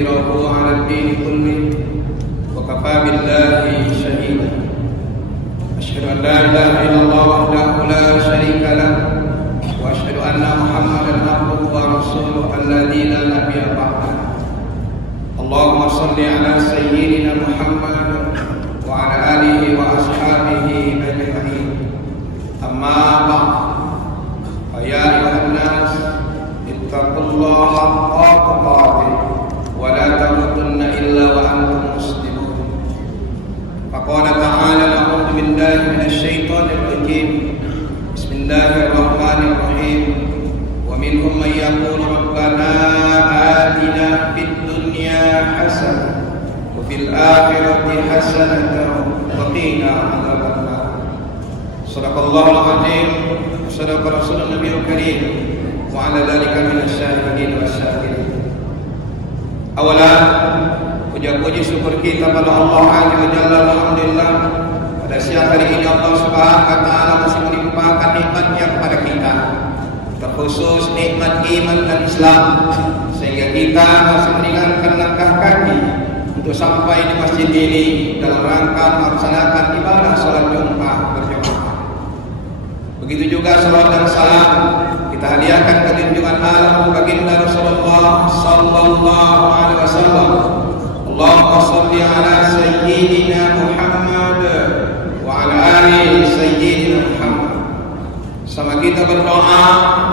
ليظهره على الدين كله وكفى بالله شهيدا. أشهد أن لا إله إلا الله وحده لا شريك له وأشهد أن محمدا عبده ورسوله الذي لا نبي بعده. اللهم صل على سيدنا محمد وعلى آله وأصحابه أجمعين. أما بعد فيا أيها الناس اتقوا الله حق تقاته ولا تموتن إلا وأنتم مسلمون. فقال تعالى: أعوذ بالله من الشيطان الرجيم. بسم الله الرحمن الرحيم. ومنهم من يقول ربنا آتنا في الدنيا حسنة وفي الآخرة حسنة وقنا عذاب النار. صدق الله العظيم وصدق رسول النبي الكريم وعلى ذلك من الشاهدين والشاكرين. Awalan, puji syukur kita pada Allah Azza wa Jalla. Alhamdulillah, pada siang hari ini Allah Subhanahu wa taala masih melimpahkan nikmat-Nya kepada kita, terkhusus nikmat iman dan Islam, sehingga kita masih meninggalkan langkah kaki untuk sampai di masjid ini dalam rangka melaksanakan ibadah salat Jumat berjamaah. Begitu juga salawat dan salam kita hadiahkan ke junjungan alam baginda Rasulullah sallallahu alaihi wasallam. Allahumma shalli ala sayyidina Muhammad wa ala ali sayyidina Muhammad. Sama kita berdoa,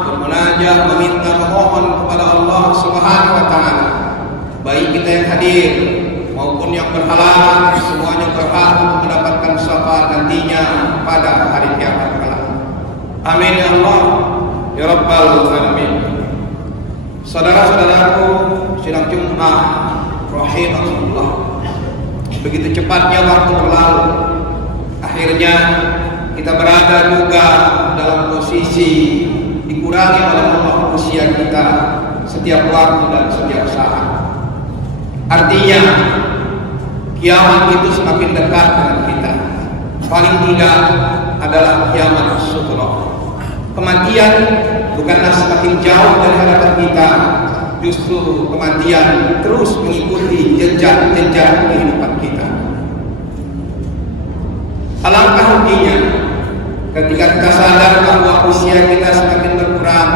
bermunajat, meminta, memohon kepada Allah Subhanahu wa taala, baik kita yang hadir maupun yang berhalangan, semuanya berhak untuk mendapatkan syafaat nantinya pada hari kiamat kelak. Amin ya Allah ya Rabbal Alamin. Saudara-saudaraku, sidang Jumat rahimahullah, begitu cepatnya waktu berlalu. Akhirnya kita berada juga dalam posisi dikurangi oleh Allah usia kita setiap waktu dan setiap saat. Artinya kiamat itu semakin dekat dengan kita. Paling tidak adalah kiamat sughra. Kematian bukanlah semakin jauh dari hadapan kita, justru kematian terus mengikuti jejak-jejak kehidupan kita. Alangkah ruginya ketika kita sadar bahwa usia kita semakin berkurang,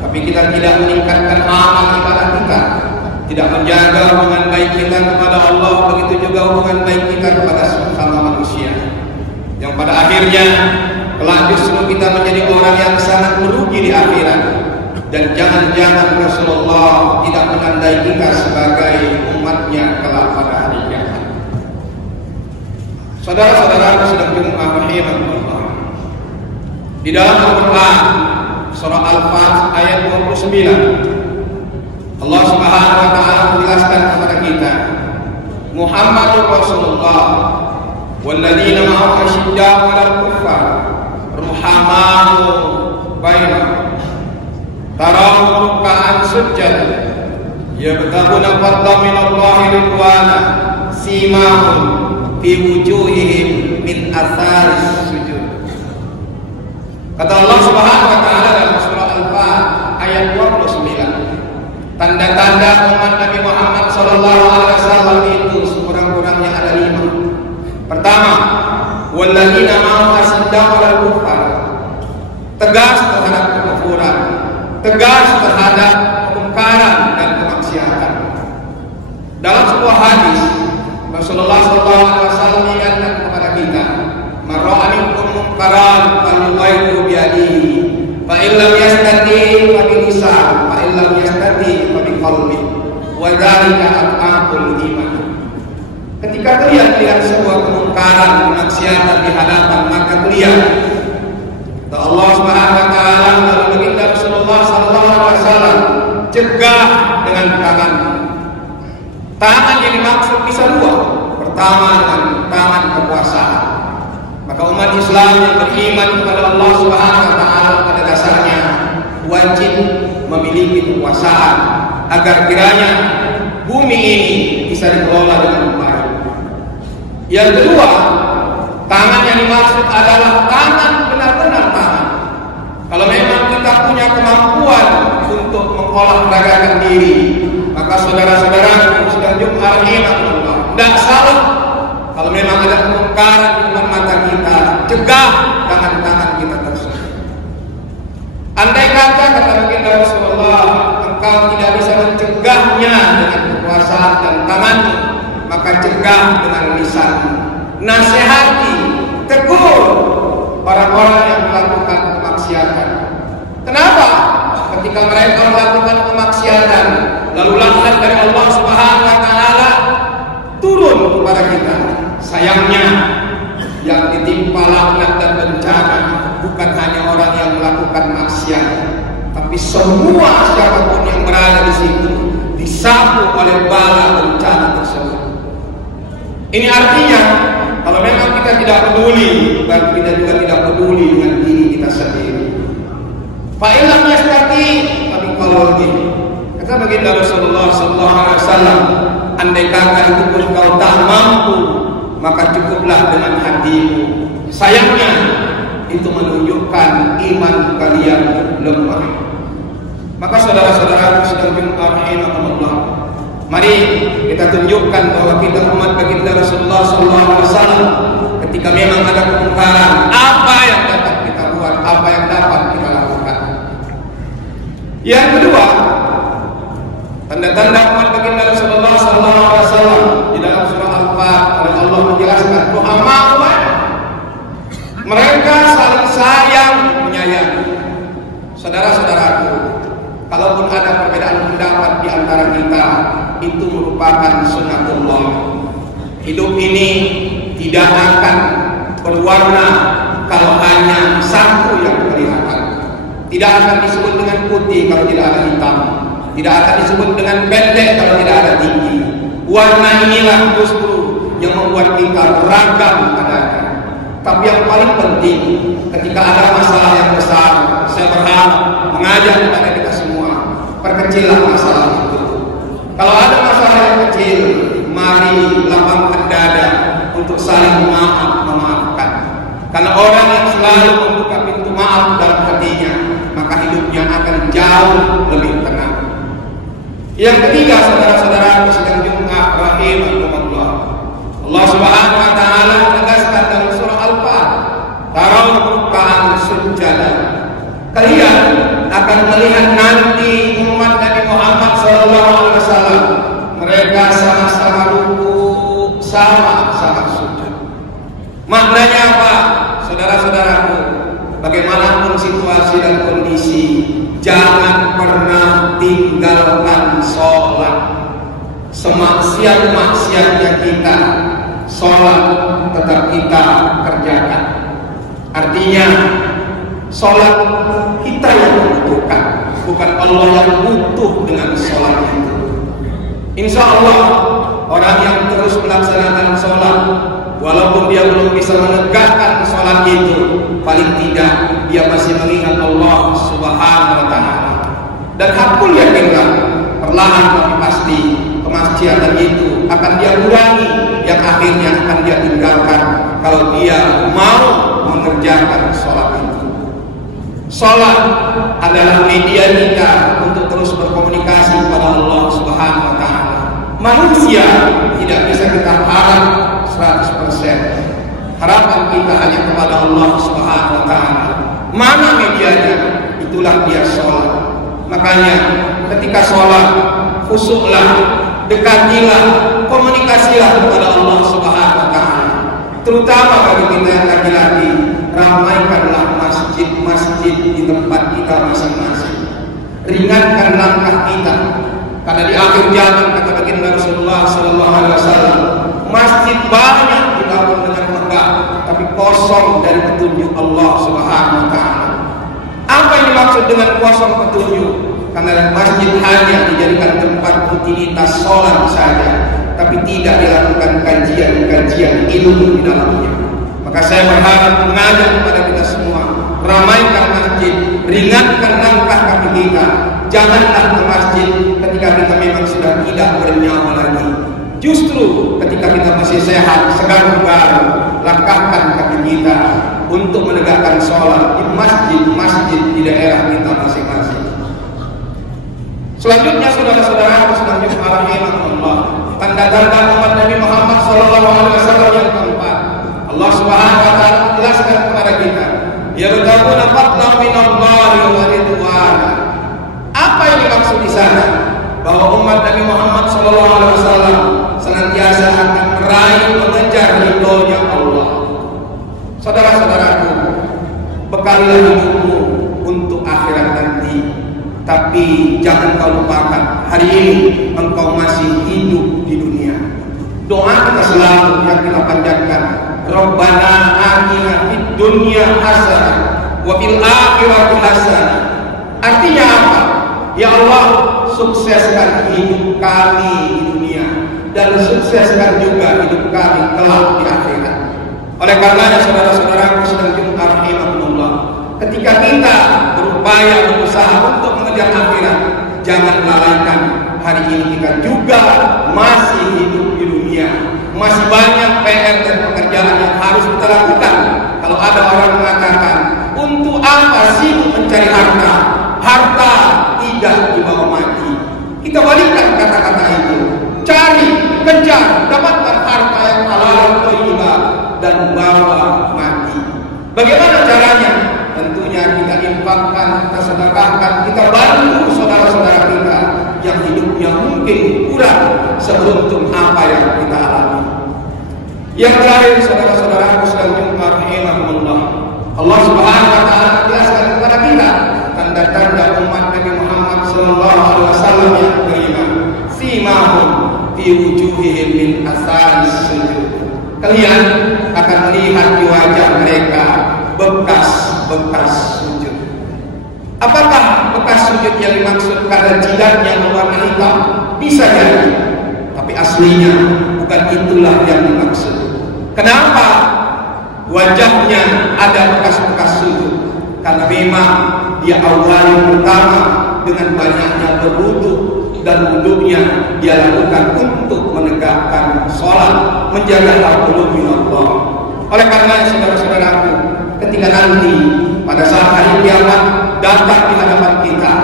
tapi kita tidak meningkatkan amal ibadah kita, tidak menjaga hubungan baik kita kepada Allah, begitu juga hubungan baik kita kepada sesama manusia, yang pada akhirnya kelak justru kita menjadi orang yang sangat merugi di akhirat. Dan jangan-jangan Rasulullah tidak menandai kita sebagai umatnya kelak pada hari kiamat. Saudara-saudara sedang Jumat rahimahullah, di dalam Al-Quran surah Al-Fatih ayat 29, Allah Subhanahu wa taala menjelaskan kepada kita, Muhammadur Rasulullah walladzina ma'ahu asyidda'u 'alal kuffar ruhamaa'u bainahum tarahum ruk'an sujjad yabtaghuna fadlan minallahi ridwana simahum fi wujuhihim min atharis sujud. Kata Allah Subhanahu wa taala dalam surah Al-Fatih ayat 29, tanda-tanda umat Nabi Muhammad sallallahu alaihi wasallam itu sekurang-kurangnya ada 5. Pertama, walladzina ma'ahu asyidda'u 'alal kuffar, tegas terhadap kekufuran, tegas terhadap kemungkaran dan kemaksiatan. Dalam sebuah hadis Rasulullah SAW mengingatkan kepada kita, "Man ra'a minkum munkaran falyughayyirhu bi yadihi, fa in lam yastati' fa bi lisanihi, fa in lam yastati' fa bi qalbihi, wa dzalika atqul iman." Ketika kalian melihat sebuah kemungkaran, kemaksiatan di hadapan, maka kalian, kata Allah Subhanahu wa taala melalui baginda Rasulullah SAW, cegah dengan tangan. Tangan yang dimaksud bisa dua. Pertama dengan tangan kekuasaan. Maka umat Islam yang beriman kepada Allah Subhanahu wa taala pada dasarnya wajib memiliki kekuasaan agar kiranya bumi ini bisa dikelola dengan baik. Yang kedua, tangan yang dimaksud adalah tangan benar-benar tangan. Kalau memang kita punya kemampuan untuk mengolahragakan diri, maka saudara-saudaraku, sedang Jumat rahimahullah. Tidak salah kalau memang ada kemungkaran di depan mata kita, cegah dengan tangan kita tersebut. Andai kata baginda Rasulullah, engkau tidak bisa mencegahnya dengan kekuasaan dan tanganmu, maka cegah dengan lisanmu. Nasihati, tegur orang-orang yang melakukan kemaksiatan. Kenapa? Ketika mereka melakukan kemaksiatan, lalu laknat dari Allah Subhanahu wa taala turun kepada kita. Sayangnya yang ditimpa laknat dan bencana bukan hanya orang yang melakukan maksiat, tapi semua siapapun yang berada di situ disapu oleh bala bencana tersebut. Ini artinya kalau memang kita tidak peduli, dan kita juga tidak peduli dengan diri kita sendiri. Fa'ilam yastati, tapi kalau ini, kata baginda Rasulullah SAW, andai kata itu pun kau tak mampu, maka cukuplah dengan hatimu. Sayangnya itu menunjukkan iman kalian lemah. Maka saudara-saudara sedang rahimahumullah, mari kita tunjukkan bahwa kita umat baginda Rasulullah SAW, ketika memang ada kemungkaran, apa yang dapat kita buat, apa yang dapat kita lakukan. Yang kedua, tanda-tanda umat baginda Rasulullah SAW di dalam surah Al-Fatihah oleh Allah menjelaskan bahwa mereka saling sayang menyayangi. Saudara-saudaraku, kalaupun ada perbedaan pendapat di antara kita, itu merupakan sunnatullah. Hidup ini tidak akan berwarna kalau hanya satu yang kelihatan. Tidak akan disebut dengan putih kalau tidak ada hitam. Tidak akan disebut dengan pendek kalau tidak ada tinggi. Warna inilah justru yang membuat kita beragam adanya. Tapi yang paling penting, ketika ada masalah yang besar, saya berharap mengajak kepada kita semua, perkecillah masalah itu. Kalau ada masalah yang kecil, mari lapangkan dada untuk saling memaafkan. Karena orang yang selalu membuka pintu maaf dalam hatinya, maka hidupnya akan jauh lebih tenang. Yang ketiga, saudara-saudara sedang Jumat rahimahumullah, Allah Subhanahu wa taala menegaskan dalam surah Al-Fatihah, "Tarau ruk'an sujada." Kalian akan melihat nanti umat Nabi Muhammad SAW, mereka sama-sama ruku, sama-sama sujud. Maknanya apa? Saudara-saudaraku, bagaimanapun situasi dan kondisi, jangan pernah tinggalkan sholat. Semaksiat-maksiatnya kita, sholat tetap kita kerjakan. Artinya sholat kita yang membutuhkan, bukan Allah yang butuh dengan sholat itu. Insya Allah orang yang terus melaksanakan sholat, walaupun dia belum bisa menegakkan sholat itu, paling tidak dia masih mengingat Allah Subhanahu wa taala. Dan hakul yakinlah, perlahan tapi pasti kemaksiatan itu akan dia kurangi, yang akhirnya akan dia tinggalkan kalau dia mau mengerjakan sholat itu. Sholat adalah media kita untuk terus berkomunikasi kepada Allah Subhanahu wa taala. Manusia tidak bisa kita harap 100%. Harapan kita hanya kepada Allah Subhanahu wa taala. Mana medianya? Itulah dia sholat. Makanya ketika sholat, khusyuklah, dekatilah, komunikasilah kepada Allah Subhanahu wa taala. Terutama bagi kita yang laki-laki, ramaikanlah masjid-masjid di tempat kita masing-masing. Ringankan langkah kita, karena di akhir zaman kata baginda Rasulullah SAW, masjid banyak dibangun dengan megah, tapi kosong dari petunjuk Allah Subhanahu wa taala. Apa yang dimaksud dengan kosong petunjuk? Karena masjid hanya dijadikan tempat rutinitas sholat saja, tapi tidak dilakukan kajian-kajian ilmu di dalamnya. Maka saya berharap mengajak kepada kita semua, ramaikan masjid, ringankan langkah kaki kita. Janganlah ke masjid ketika kita memang sudah tidak bernyawa lagi. Justru ketika kita masih sehat, segar bugar, langkahkan kaki kita untuk menegakkan sholat di masjid-masjid di daerah kita masing-masing. Selanjutnya saudara-saudara, selanjutnya rahimahullah, tanda-tanda umat Nabi Muhammad SAW yang keempat, Allah Subhanahu wa taala jelaskan kepada kita, yabtaguna fadlan minallahi wa ridwana. Apa yang dimaksud di sana? Bahwa umat Nabi Muhammad SAW senantiasa akan meraih mengejar ridhonya Allah. Saudara-saudaraku, bekalilah hidupmu untuk akhirat nanti. Tapi jangan kau lupakan, hari ini engkau masih hidup di dunia. Doa kita selalu yang kita panjatkan, Rabbana atina fid dunya hasanah wa fil akhirati hasanah. Artinya apa? Ya Allah, sukseskan hidup kami di dunia dan sukseskan juga hidup kami kelak di akhirat. Oleh karenanya saudara-saudaraku sekalian rahimahumullah, ketika kita berupaya berusaha untuk mengejar akhirat, jangan lalaikan hari ini kita juga masih hidup di dunia. Masih banyak PR dan pekerjaan yang harus kita lakukan. Kalau ada orang mengatakan, untuk apa sih mencari harta? Harta tidak dibawa mati. Kita balikkan kata-kata itu. Cari, kejar, dapatkan harta yang halal, thayyibah, dan bawa mati. Bagaimana caranya? Tentunya kita infakkan, kita sedekahkan, kita bantu saudara-saudara kita yang hidupnya mungkin kurang seberuntung apa yang kita alami. Yang terakhir, saudara-saudaraku sekalian rahimahumullah, Allah Subhanahu wa taala jelaskan kepada kita tanda-tanda umat Nabi Muhammad SAW yang beriman. Simahum fi wujuhihim min asaris sujud. Kalian akan melihat di wajah mereka bekas-bekas sujud. Apakah bekas sujud yang dimaksud karena jidatnya berwarna hitam? Bisa jadi, tapi aslinya bukan itulah yang dimaksud. Kenapa wajahnya ada bekas-bekas sujud? Karena memang dia awal pertama dengan banyaknya berwudu, dan wudhunya dia lakukan untuk menegakkan sholat, menjaga al-qulub Allah. Oleh karena saudara-saudaraku, ketika nanti pada saat hari kiamat datang di hadapan kita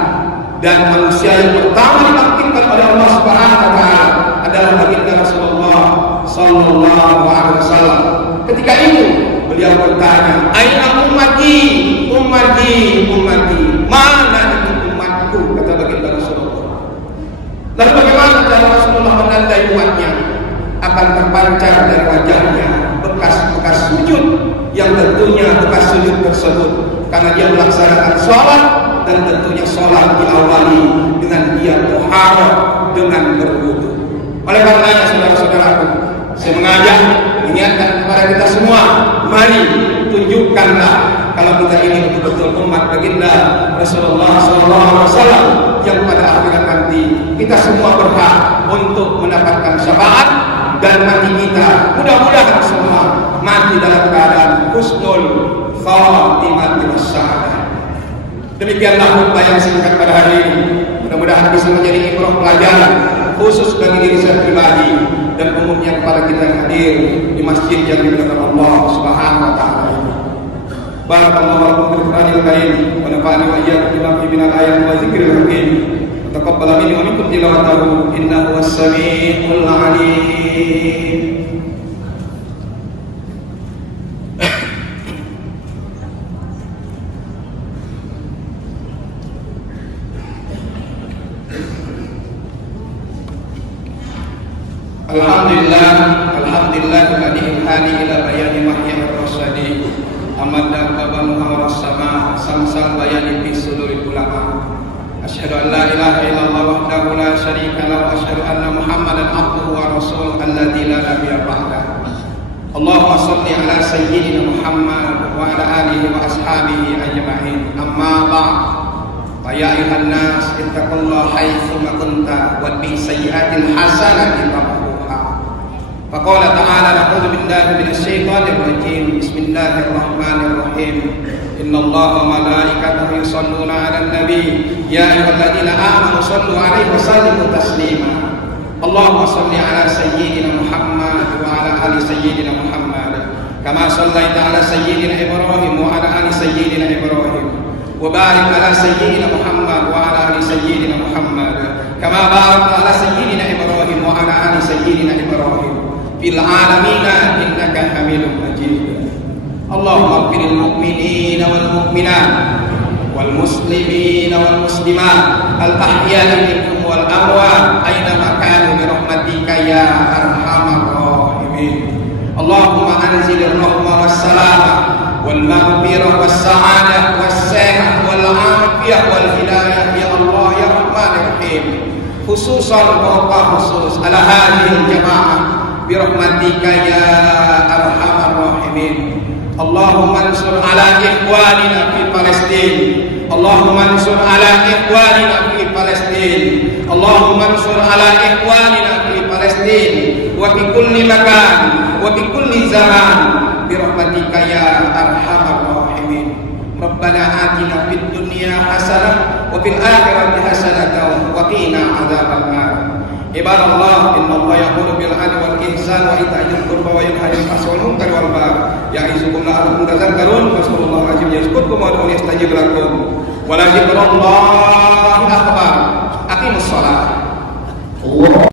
dan manusia yang pertama dibangkitkan oleh Allah Subhanahu wa taala adalah baginda Rasulullah sallallahu alaihi wasallam. Ketika itu beliau bertanya, "Aina ummati? Ummati, ummati." Mana itu umatku? Kata baginda Rasulullah. Lalu bagaimana cara Rasulullah menandai umatnya? Akan terpancar dari wajahnya bekas-bekas sujud, yang tentunya bekas sujud tersebut karena dia melaksanakan sholat, dan tentunya sholat diawali dengan dia muharram dengan berwudu. Oleh karenanya saudara-saudaraku, saya mengajak, mengingatkan kepada kita semua, mari tunjukkanlah kalau kita ini betul-betul umat baginda Rasulullah SAW yang pada akhirat nanti kita semua berhak untuk mendapatkan syafaat, dan mati kita mudah-mudahan semua mati dalam keadaan husnul khatimah wassa'adah. Demikianlah khutbah yang singkat pada hari ini. Mudah-mudahan bisa menjadi ibrah pelajaran khusus bagi diri saya pribadi dan umumnya kepada kita yang hadir di masjid yang dimuliakan Allah Subhanahu wa taala. Barakallahu lakum fil Qur'anil karim wa nafa'ani wa iyyakum bima fihi minal ayati wa dzikril hakim. Taqabbal minni wa minkum tilawatahu innahu was-sami'ul 'alim. Alhamdulillah alladhi hadi ila bayani mahya ar-rasadi amadda babanuha was-sama samsal bayani fi suduril ulama. Asyhadu an la ilaha illallah wahdahu la syarika lahu wa asyhadu anna Muhammadan abduhu wa rasuluhu alladzi la nabiyya ba'dahu. Allahumma shalli ala sayyidina Muhammad wa ala alihi wa ashabihi ajma'in. Amma ba'd. Fa ya ayuhan nas ittaqullaha haitsu ma kunta wa bi sayyi'atil hasanati tamhuha. Faqala ta'ala na'udzu billahi minasy syaithanir rajim. Bismillahirrahmanirrahim. Innallaha wa malaikatahu yusholluna 'alan nabi ya ayyuhalladzina amanu shallu 'alaihi wa sallimu taslima. Allahumma shalli 'ala sayyidina Muhammad wa 'ala ali sayyidina Muhammad kama shallaita 'ala sayyidina Ibrahim wa 'ala ali sayyidina Ibrahim wa barik 'ala sayyidina Muhammad wa 'ala ali sayyidina Muhammad kama barakta 'ala sayyidina Ibrahim wa 'ala ali sayyidina Ibrahim fil alamina innaka Hamidum Majid. Allahumma ighfiril mu'minina wal mu'minat wal muslimina wal muslimat al ahya'i minhum wal amwat aina ma kanu bi rahmatika ya arhamar rahimin. Allahumma anzilir rahmah was salama wal maghfirah was sa'adah was sehat wal afiyah wal hidayah ya Allah ya Rahmanir Rahim. Khususan wa khusus ala hadhihi jamaah bi rahmatika ya arhamar rahimin. Allahumma ansur ala ikhwanina fi Palestin. Allahumma ansur ala ikhwanina fi Palestin. Allahumma ansur ala ikhwanina fi Palestin wa fi kulli makan wa fi kulli zaman bi rahmatika ya arhamar rahimin. Rabbana atina fid dunya hasanah wa fil akhirati hasanah wa qina adzabannar. Ibadallah, innallaha ya'muru bil 'adli wal ihsani wa ita'i dzil qurba wa yanha 'anil fahsya'i wal munkari wal baghi ya'izukum la'allakum tadhakkarun. Fadhkurullaha al-'azim yazkurkum wa ud'uhu yastajib lakum. Wa la dzikrullahi akbar. Aqimus shalah.